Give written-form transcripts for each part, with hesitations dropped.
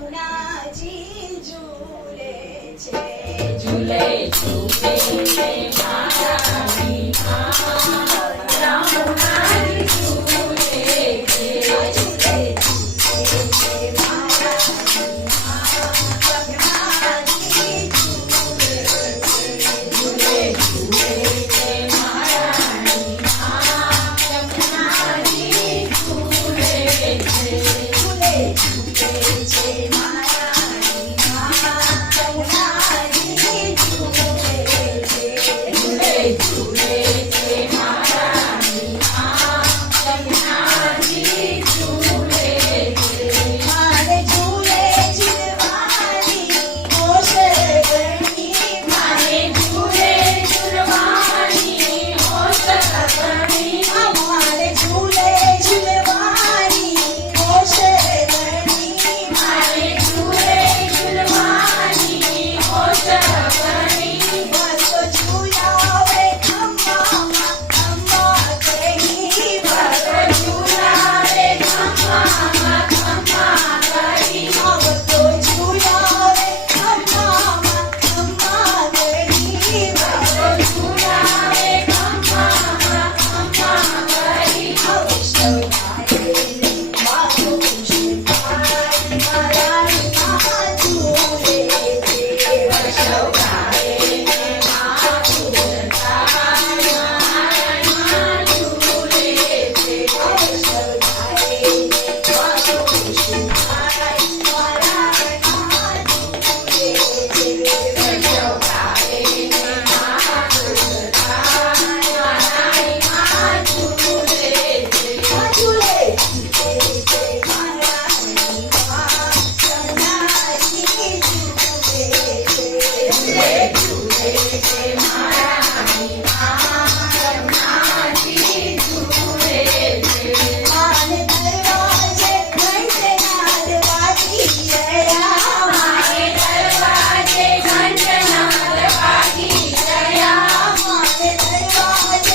યમુનાજી ઝૂલે છે. ઝૂલે ઝૂલે મારા મીઠા યમુનાજી ઝૂલે છે. ઝૂલે છે મારા યમુનાજી ઝૂલે છે. ઝૂલે ઝૂલે મારા મીઠા યમુનાજી ઝૂલે છે. ઝૂલે છે મારા યમુનાજી ઝૂલે છે. ઝૂલે ઝૂલે મારા મીઠા યમુનાજી ઝૂલે છે. મારે ઝૂલે ઝૂલવાની હોશગણી. મારે ઝૂલે ઝૂલવાની હોશ ગણી. મારે ઝૂલે ઝૂલવાની હોશગણી. મારે ઝૂલે ઝૂલવાની હોશ ગણી. બસ ઝૂલાવે ખમ્મામાં ખમ્મા કહી. બસ ઝૂલાવે ખમ્મામાં ખમ્મા કરી. આવતો ઝૂલાવે ખમ્મામાં ખમ્મા કહી. બસ ઝૂલાવે ખમ્મામાં ખમ્મા કરી. સૌભાએ માથું નારાયણમાં ઝૂલે છે. સૌભાએ માથું નારાયણમાં ઝૂલે છે. ઝૂલે ઝૂલે મારા મીઠા યમુનાજી ઝૂલે છે. મારે દરવાજે ઘંટનાદ વાગી ગયા. મારે દરવાજે ઘંટનાદ વાગી ગયા. મારે દરવાજે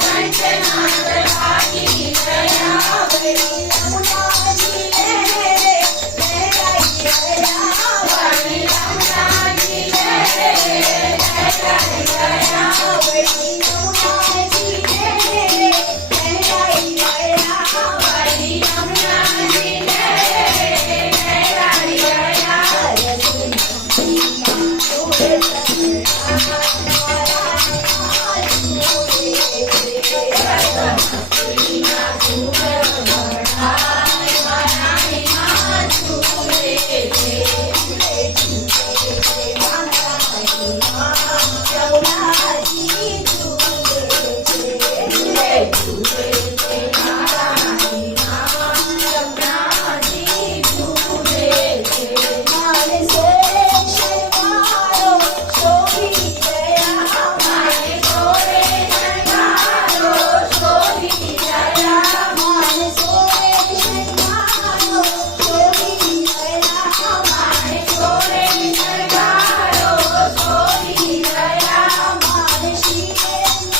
ઘંટનાદ વાગી ગયા. વળી યમુનાજી લહેરાઈ ગયા. વળી યમુનાજી લહેરાઈ ગયા. મસ્તીના સૂર ભળાય વરાણીમાં ઝૂલે છે. ઝૂલે ઝૂલે મારા મીઠા યમુનાજી ઝૂલે છે. મારે સોરે શણગારો શોભી ગયા. મારે સોરે શણગારો શોભી ગયા. મારે શિરે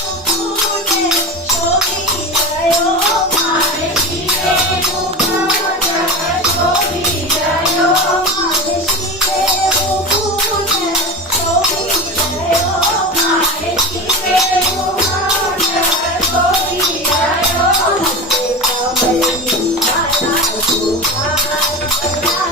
મુકુટ શોભી ગયો.